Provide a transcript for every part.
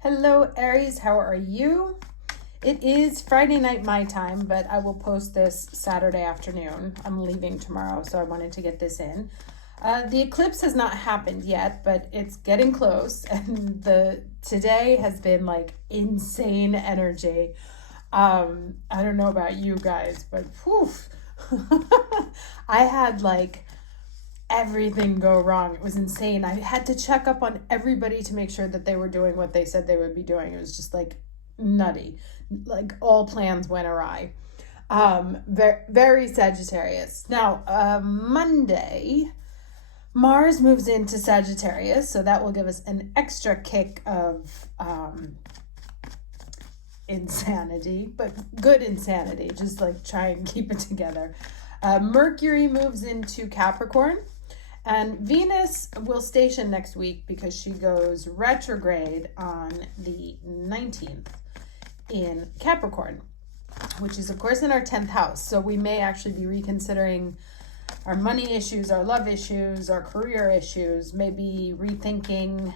Hello, Aries. How are you? It is Friday night my time, but I will post this Saturday afternoon. I'm leaving tomorrow, so I wanted to get this in. The eclipse has not happened yet, but it's getting close, and today has been like insane energy. I don't know about you guys, but whew, I had like everything go wrong. It was insane. I had to check up on everybody to make sure that they were doing what they said they would be doing. It was just like nutty. Like all plans went awry. Very Sagittarius. Now, Monday, Mars moves into Sagittarius, so that will give us an extra kick of insanity, but good insanity. Just like try and keep it together. Mercury moves into Capricorn. And Venus will station next week because she goes retrograde on the 19th in Capricorn, which is, of course, in our 10th house. So we may actually be reconsidering our money issues, our love issues, our career issues, maybe rethinking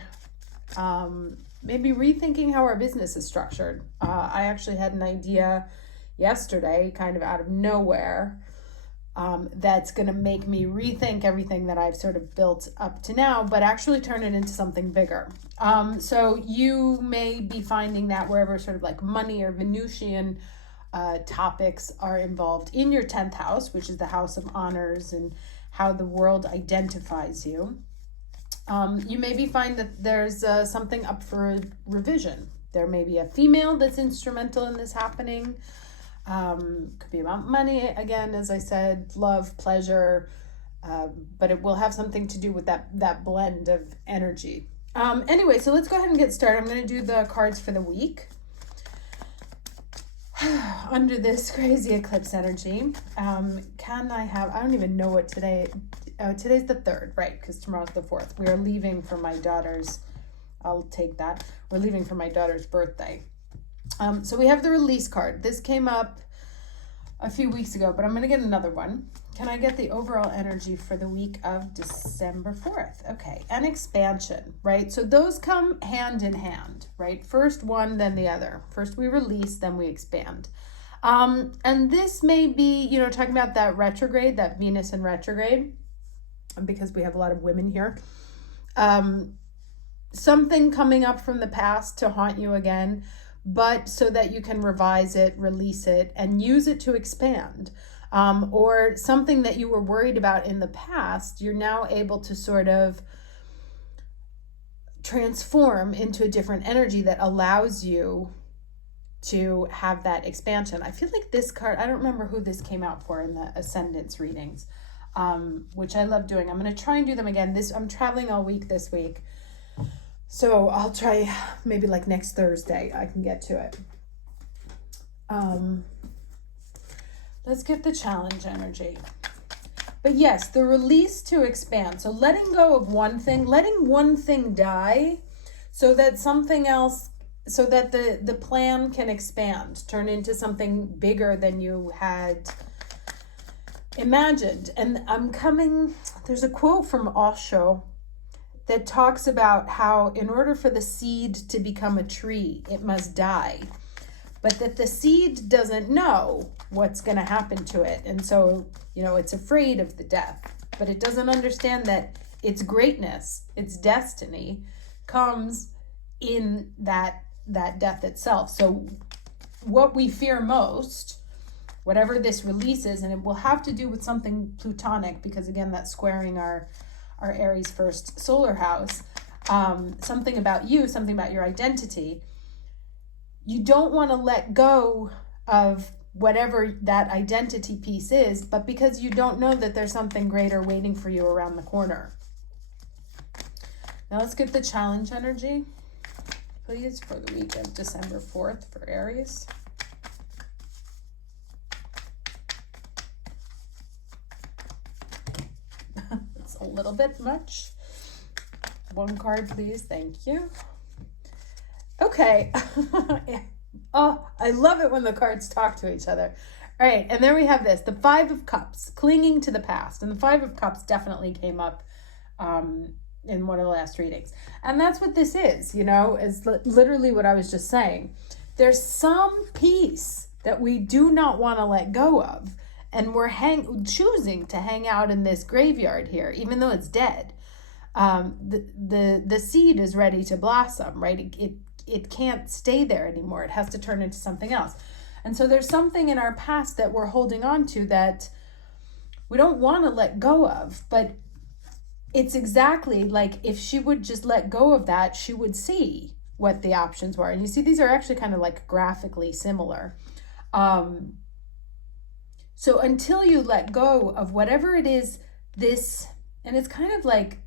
how our business is structured. I actually had an idea yesterday, kind of out of nowhere, that's going to make me rethink everything that I've sort of built up to now, but actually turn it into something bigger. So you may be finding that wherever sort of like money or Venusian topics are involved in your 10th house, which is the house of honors and how the world identifies you, you maybe find that there's something up for revision. There may be a female that's instrumental in this happening. Could be about money, again, as I said, love, pleasure, but it will have something to do with that blend of energy. Anyway, so let's go ahead and get started. I'm going to do the cards for the week under this crazy eclipse energy. I don't even know what today's the 3rd, right? Because tomorrow's the 4th. We are leaving for my daughter's, I'll take that. We're leaving for my daughter's birthday. So we have the release card. This came up a few weeks ago, but I'm going to get another one. Can I get the overall energy for the week of December 4th? Okay, and expansion, right? So those come hand in hand, right? First one, then the other. First we release, then we expand. And this may be, talking about that retrograde, that Venus in retrograde, because we have a lot of women here. Something coming up from the past to haunt you again, but so that you can revise it, release it, and use it to expand. Or something that you were worried about in the past, you're now able to sort of transform into a different energy that allows you to have that expansion. I feel like this card, I don't remember who this came out for in the Ascendance readings, which I love doing. I'm going to try and do them again. I'm traveling all week this week. So I'll try maybe like next Thursday I can get to it. Let's get the challenge energy. But yes, the release to expand. So letting go of one thing, letting one thing die so that something else, so that the plan can expand, turn into something bigger than you had imagined. And there's a quote from Osho that talks about how in order for the seed to become a tree, it must die. But that the seed doesn't know what's going to happen to it. And so, it's afraid of the death. But it doesn't understand that its greatness, its destiny, comes in that death itself. So what we fear most, whatever this release is, and it will have to do with something Plutonic, because again, that's squaring our Aries first solar house, something about you, something about your identity. You don't want to let go of whatever that identity piece is, but because you don't know that there's something greater waiting for you around the corner. Now let's get the challenge energy, please, for the week of December 4th for Aries. A little bit much. One card, please. Thank you. Okay. Oh, I love it when the cards talk to each other. All right, and then we have this, the 5 of Cups, clinging to the past. And the 5 of Cups definitely came up in one of the last readings. And that's what this is, is literally what I was just saying. There's some piece that we do not want to let go of. And we're choosing to hang out in this graveyard here, even though it's dead. The seed is ready to blossom, right? It can't stay there anymore. It has to turn into something else. And so there's something in our past that we're holding on to that we don't want to let go of, but it's exactly like if she would just let go of that, she would see what the options were. And you see, these are actually kind of like graphically similar. So until you let go of whatever it is, and it's kind of like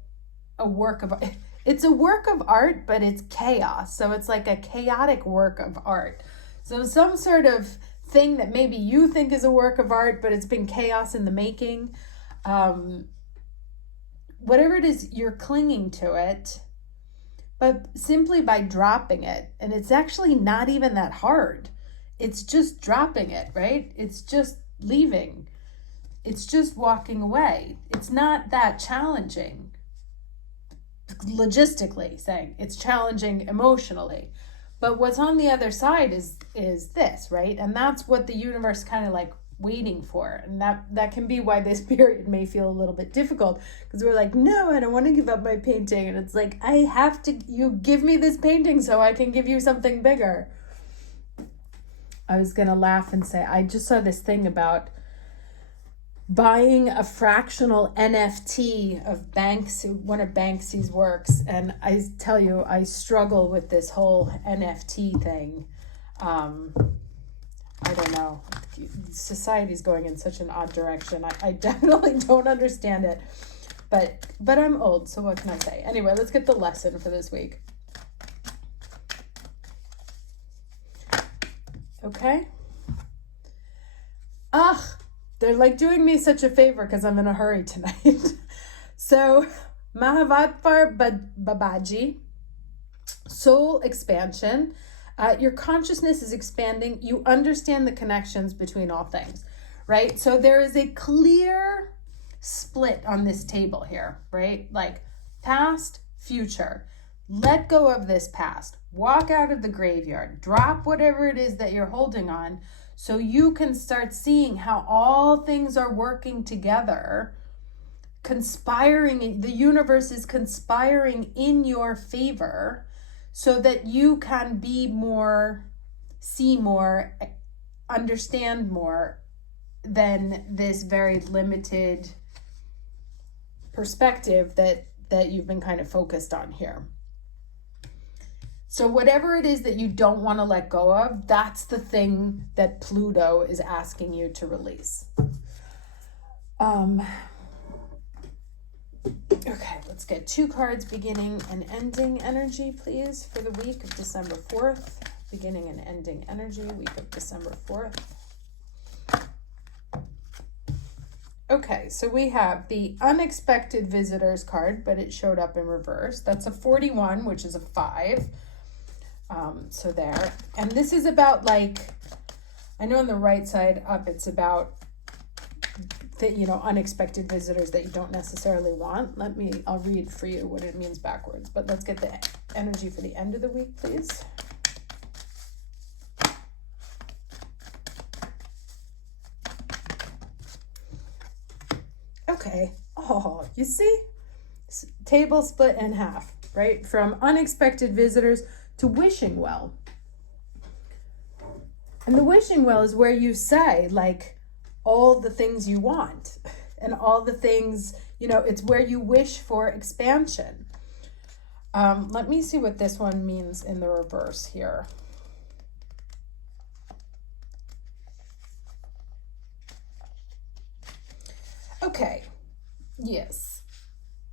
it's a work of art, but it's chaos. So it's like a chaotic work of art. So some sort of thing that maybe you think is a work of art, but it's been chaos in the making. Whatever it is, you're clinging to it, but simply by dropping it. And it's actually not even that hard. It's just dropping it, right? It's just leaving. It's just walking away. It's not that challenging. Logistically saying, it's challenging emotionally. But what's on the other side is this, right? And that's what the universe kind of like waiting for. And that can be why this period may feel a little bit difficult, because we're like, no, I don't want to give up my painting. And it's like, you give me this painting so I can give you something bigger. I was going to laugh and say, I just saw this thing about buying a fractional NFT of one of Banksy's works. And I tell you, I struggle with this whole NFT thing. I don't know. Society's going in such an odd direction. I definitely don't understand it. But I'm old, so what can I say? Anyway, let's get the lesson for this week. Okay. They're like doing me such a favor because I'm in a hurry tonight. So, Mahabharata Babaji, soul expansion. Your consciousness is expanding. You understand the connections between all things, right? So there is a clear split on this table here, right? Like past, future. Let go of this past. Walk out of the graveyard. Drop whatever it is that you're holding on so you can start seeing how all things are working together, conspiring. The universe is conspiring in your favor so that you can be more, see more, understand more than this very limited perspective that you've been kind of focused on here. So whatever it is that you don't want to let go of, that's the thing that Pluto is asking you to release. Okay, let's get 2 cards, beginning and ending energy, please, for the week of December 4th. Beginning and ending energy, week of December 4th. Okay, so we have the unexpected visitors card, but it showed up in reverse. That's a 41, which is a 5. So there. And this is about, like, I know on the right side up, it's about unexpected visitors that you don't necessarily want. I'll read for you what it means backwards, but let's get the energy for the end of the week, please. Okay. Oh, you see? Table split in half, right? From unexpected visitors to wishing well. And the wishing well is where you say, like, all the things you want and all the things, it's where you wish for expansion. Let me see what this one means in the reverse here. Okay. Yes.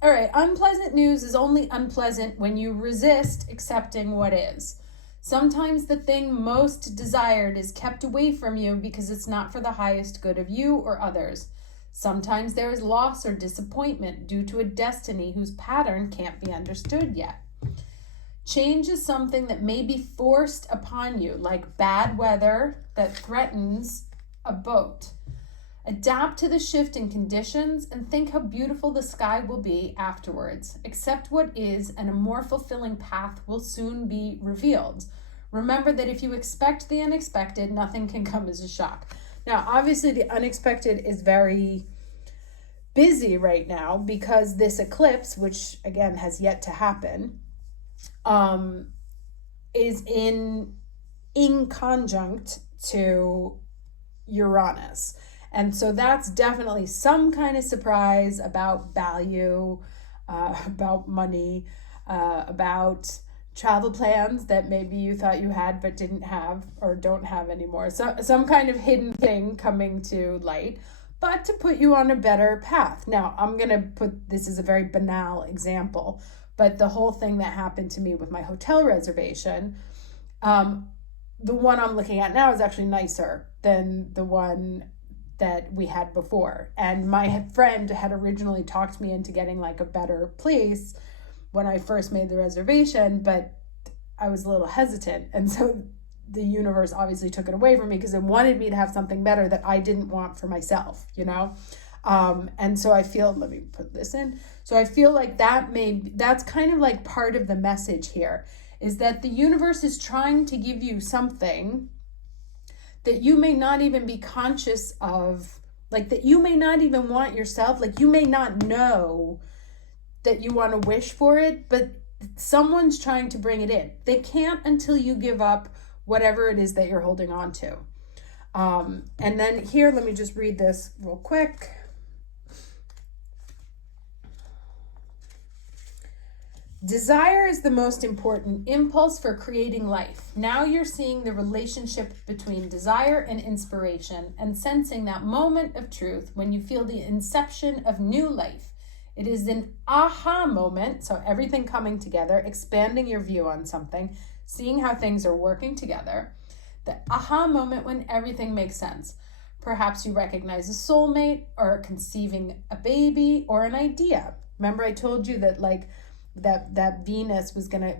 All right. Unpleasant news is only unpleasant when you resist accepting what is. Sometimes the thing most desired is kept away from you because it's not for the highest good of you or others. Sometimes there is loss or disappointment due to a destiny whose pattern can't be understood yet. Change is something that may be forced upon you, like bad weather that threatens a boat. Adapt to the shift in conditions and think how beautiful the sky will be afterwards. Accept what is, and a more fulfilling path will soon be revealed. Remember that if you expect the unexpected, nothing can come as a shock. Now, obviously, the unexpected is very busy right now because this eclipse, which again has yet to happen, is in conjunct to Uranus. And so that's definitely some kind of surprise about value, about money, about travel plans that maybe you thought you had but didn't have or don't have anymore. So some kind of hidden thing coming to light, but to put you on a better path. Now, I'm going to put, this is a very banal example, but the whole thing that happened to me with my hotel reservation, the one I'm looking at now is actually nicer than the one that we had before. And my friend had originally talked me into getting like a better place when I first made the reservation, but I was a little hesitant. And so the universe obviously took it away from me because it wanted me to have something better that I didn't want for myself, you know? And so I feel, let me put this in. So I feel like that's kind of like part of the message here, is that the universe is trying to give you something that you may not even be conscious of, like that you may not even want yourself, like you may not know that you want to wish for it, but someone's trying to bring it in. They can't until you give up whatever it is that you're holding on to. And then here, let me just read this real quick. Desire is the most important impulse for creating life. Now you're seeing the relationship between desire and inspiration and sensing that moment of truth when you feel the inception of new life. It is an aha moment, so everything coming together, expanding your view on something, seeing how things are working together. The aha moment when everything makes sense. Perhaps you recognize a soulmate or conceiving a baby or an idea. Remember I told you that like that Venus was going to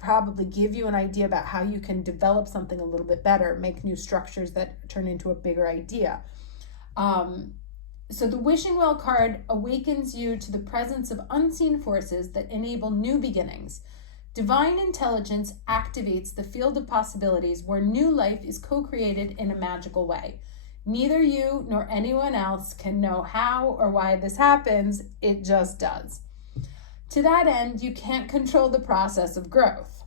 probably give you an idea about how you can develop something a little bit better, make new structures that turn into a bigger idea. So the wishing well card awakens you to the presence of unseen forces that enable new beginnings. Divine intelligence activates the field of possibilities where new life is co-created in a magical way. Neither you nor anyone else can know how or why this happens. It just does. To that end, you can't control the process of growth.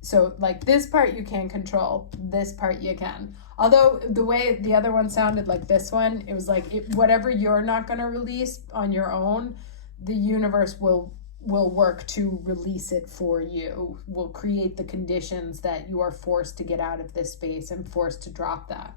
So like this part you can't control, this part you can. Although the way the other one sounded like this one, it was like whatever you're not going to release on your own, the universe will work to release it for you, will create the conditions that you are forced to get out of this space and forced to drop that.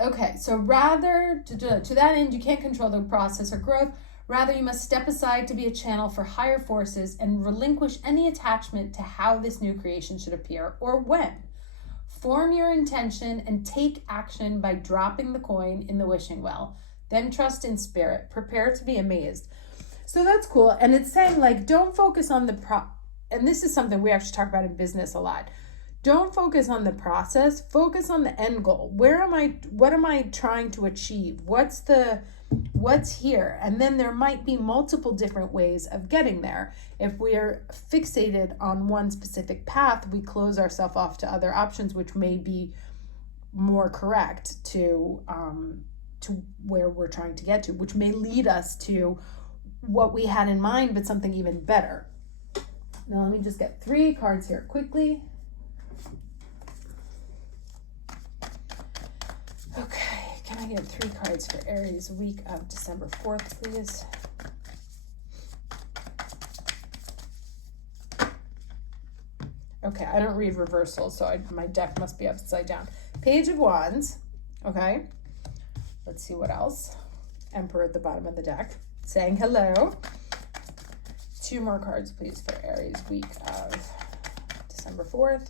Okay, so rather, to that end, you can't control the process or growth. Rather, you must step aside to be a channel for higher forces and relinquish any attachment to how this new creation should appear or when. Form your intention and take action by dropping the coin in the wishing well. Then trust in spirit. Prepare to be amazed. So that's cool. And it's saying like, don't focus on and this is something we actually talk about in business a lot. Don't focus on the process, focus on the end goal. What am I trying to achieve? What's here? And then there might be multiple different ways of getting there. If we are fixated on one specific path, we close ourselves off to other options, which may be more correct to where we're trying to get to, which may lead us to what we had in mind, but something even better. Now, let me just get 3 cards here quickly. Okay, can I get 3 cards for Aries week of December 4th, please? Okay, I don't read reversals, so my deck must be upside down. Page of Wands, okay. Let's see what else. Emperor at the bottom of the deck, saying hello. 2 more cards, please, for Aries week of December 4th.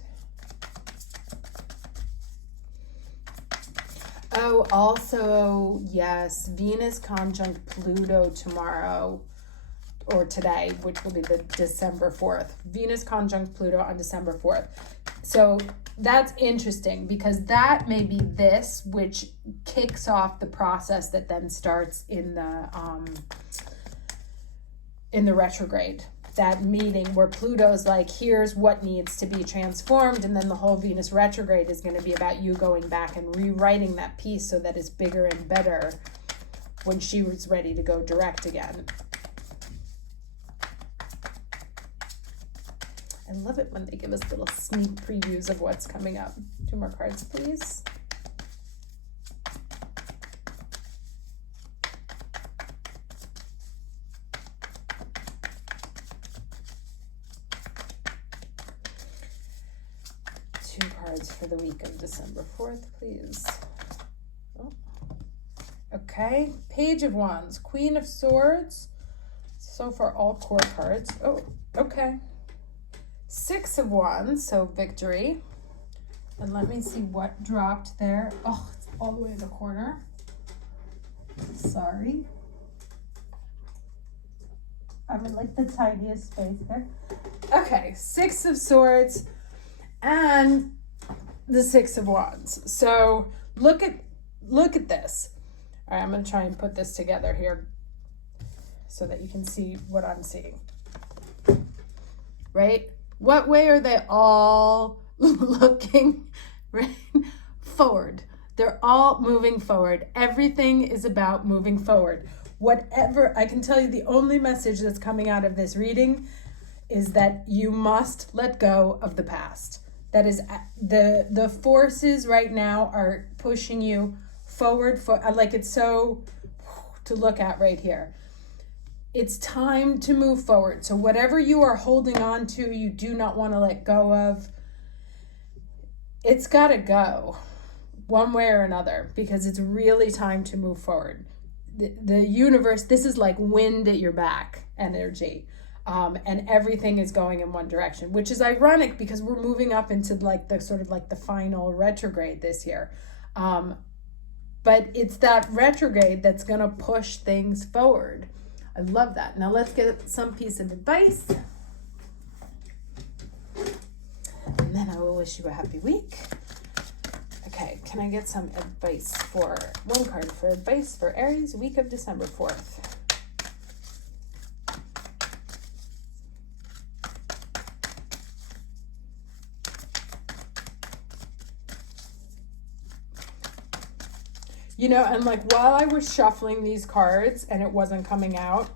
Oh, also, yes, Venus conjunct Pluto tomorrow, or today, which will be the December 4th. Venus conjunct Pluto on December 4th. So that's interesting because that may be this, which kicks off the process that then starts in the retrograde. That meeting where Pluto's like, here's what needs to be transformed, and then the whole Venus retrograde is going to be about you going back and rewriting that piece so that it's bigger and better when she was ready to go direct again. I love it when they give us little sneak previews of what's coming up. 2 more cards, please. Two cards for the week of December 4th, please. Oh. Okay, Page of Wands, Queen of Swords. So far, all core cards. Oh, okay. 6 of Wands, so victory. And let me see what dropped there. Oh, it's all the way in the corner. Sorry. I'm in like the tiniest space there. Okay, 6 of Swords and the 6 of Wands. So look at this. All right, I'm going to try and put this together here so that you can see what I'm seeing. Right? What way are they all looking? Right? Forward. They're all moving forward. Everything is about moving forward. Whatever, I can tell you the only message that's coming out of this reading is that you must let go of the past. That is, the forces right now are pushing you forward. Like it's so to look at right here. It's time to move forward. So whatever you are holding on to, you do not want to let go of, it's got to go one way or another because it's really time to move forward. The universe, this is like wind at your back energy. And everything is going in one direction, which is ironic because we're moving up into like the sort of like the final retrograde this year. But it's that retrograde that's going to push things forward. I love that. Now let's get some piece of advice. And then I will wish you a happy week. Okay, can I get some advice for one card for advice for Aries, week of December 4th? You know, and like while I was shuffling these cards and it wasn't coming out,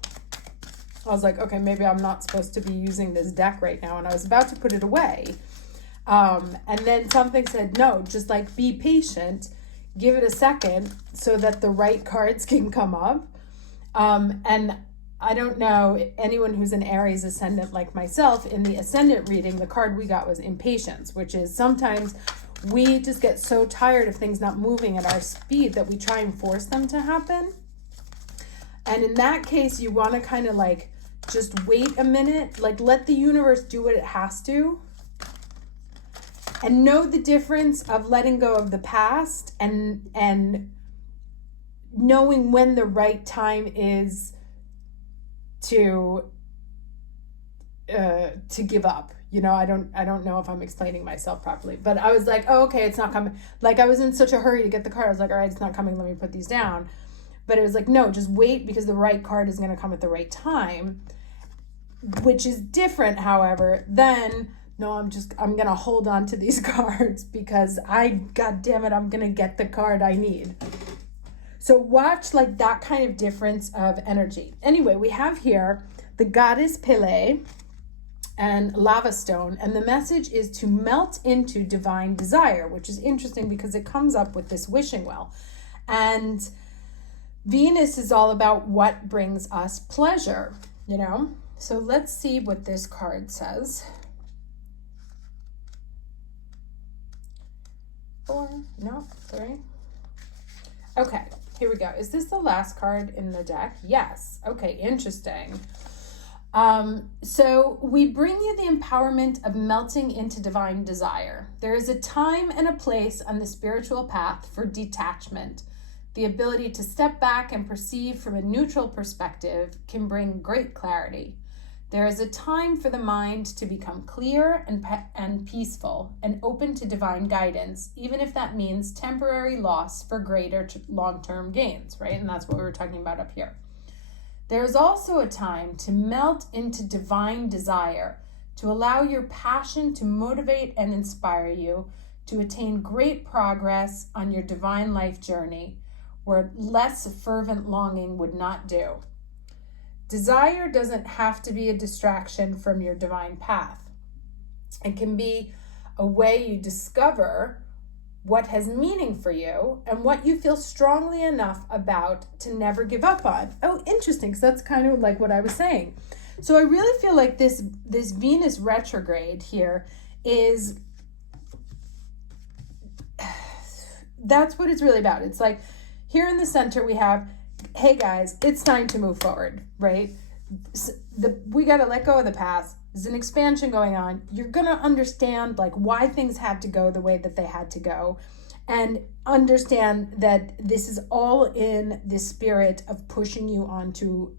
I was like, okay, maybe I'm not supposed to be using this deck right now. And I was about to put it away. And then something said, no, just like be patient, give it a second so that the right cards can come up. And I don't know anyone who's an Aries ascendant like myself. In the ascendant reading, the card we got was impatience, which is sometimes we just get so tired of things not moving at our speed that we try and force them to happen. And in that case, you want to kind of like just wait a minute, like let the universe do what it has to. And know the difference of letting go of the past and knowing when the right time is to give up. You know, I don't know if I'm explaining myself properly, but I was like, oh, okay, it's not coming. Like I was in such a hurry to get the card. I was like, all right, it's not coming. Let me put these down. But it was like, no, just wait because the right card is going to come at the right time, which is different, however, than, no, I'm going to hold on to these cards because God damn it, I'm going to get the card I need. So watch like that kind of difference of energy. Anyway, we have here the goddess Pele and lava stone, and the message is to melt into divine desire, which is interesting because it comes up with this wishing well. And Venus is all about what brings us pleasure, you know? So let's see what this card says. 4, no, 3. Okay, here we go. Is this the last card in the deck? Yes. Okay, interesting. So we bring you the empowerment of melting into divine desire. There is a time and a place on the spiritual path for detachment. The ability to step back and perceive from a neutral perspective can bring great clarity. There is a time for the mind to become clear and peaceful and open to divine guidance, even if that means temporary loss for greater long-term gains, right? And that's what we were talking about up here. There is also a time to melt into divine desire, to allow your passion to motivate and inspire you to attain great progress on your divine life journey, where less fervent longing would not do. Desire doesn't have to be a distraction from your divine path. It can be a way you discover what has meaning for you and what you feel strongly enough about to never give up on. Oh, interesting, because that's kind of like what I was saying. So I really feel like this Venus retrograde here is, that's what it's really about. It's like here in the center we have, hey guys, it's time to move forward, right? We got to let go of the past. There's an expansion going on. You're going to understand like why things had to go the way that they had to go, and understand that this is all in the spirit of pushing you onto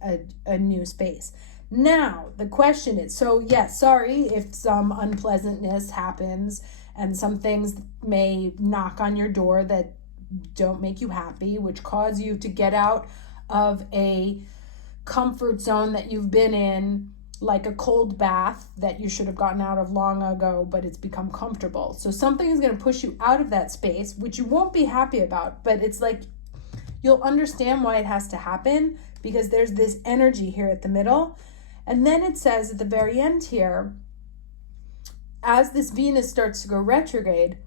a new space. Now, the question is, so yes, sorry if some unpleasantness happens and some things may knock on your door that don't make you happy, which cause you to get out of a comfort zone that you've been in, like a cold bath that you should have gotten out of long ago, but it's become comfortable. So something is going to push you out of that space, which you won't be happy about, but it's like you'll understand why it has to happen, because there's this energy here at the middle. And then it says at the very end here, as this Venus starts to go retrograde,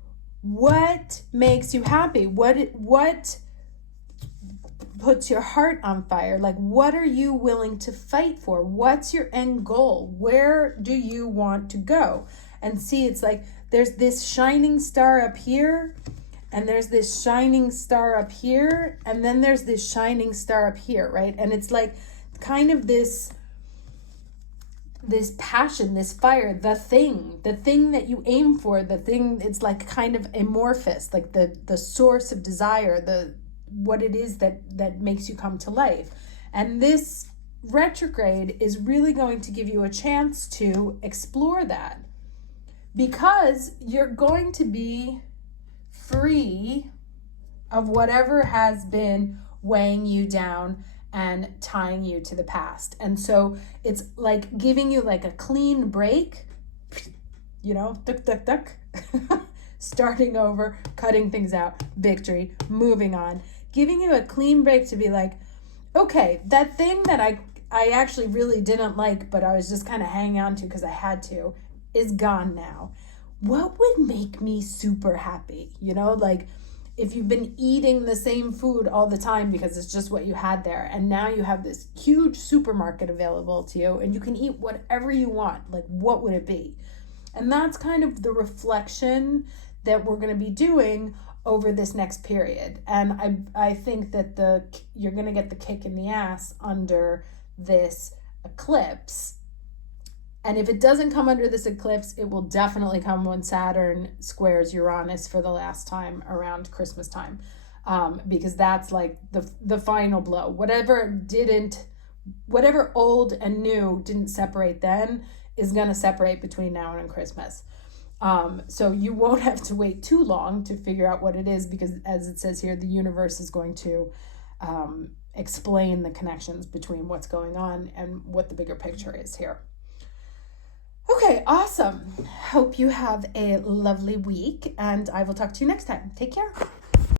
what makes you happy? What puts your heart on fire? Like, what are you willing to fight for? What's your end goal? Where do you want to go? And see, it's like there's this shining star up here, and there's this shining star up here, and then there's this shining star up here, right? And it's like kind of this passion, this fire, the thing that you aim for, the thing, it's like kind of amorphous, like the source of desire, what it is that makes you come to life. And this retrograde is really going to give you a chance to explore that, because you're going to be free of whatever has been weighing you down and tying you to the past. And so it's like giving you like a clean break, duck, duck, duck, starting over, cutting things out, victory, moving on, giving you a clean break to be like, okay, that thing that I actually really didn't like, but I was just kind of hanging on to because I had to, is gone now. What would make me super happy? Like if you've been eating the same food all the time because it's just what you had there, and now you have this huge supermarket available to you and you can eat whatever you want, like what would it be? And that's kind of the reflection that we're going to be doing over this next period. And I think that you're going to get the kick in the ass under this eclipse. And if it doesn't come under this eclipse, it will definitely come when Saturn squares Uranus for the last time around Christmas time, because that's like the final blow. Whatever old and new didn't separate then is going to separate between now and Christmas. So you won't have to wait too long to figure out what it is, because as it says here, the universe is going to explain the connections between what's going on and what the bigger picture is here. Okay, awesome. Hope you have a lovely week, and I will talk to you next time. Take care.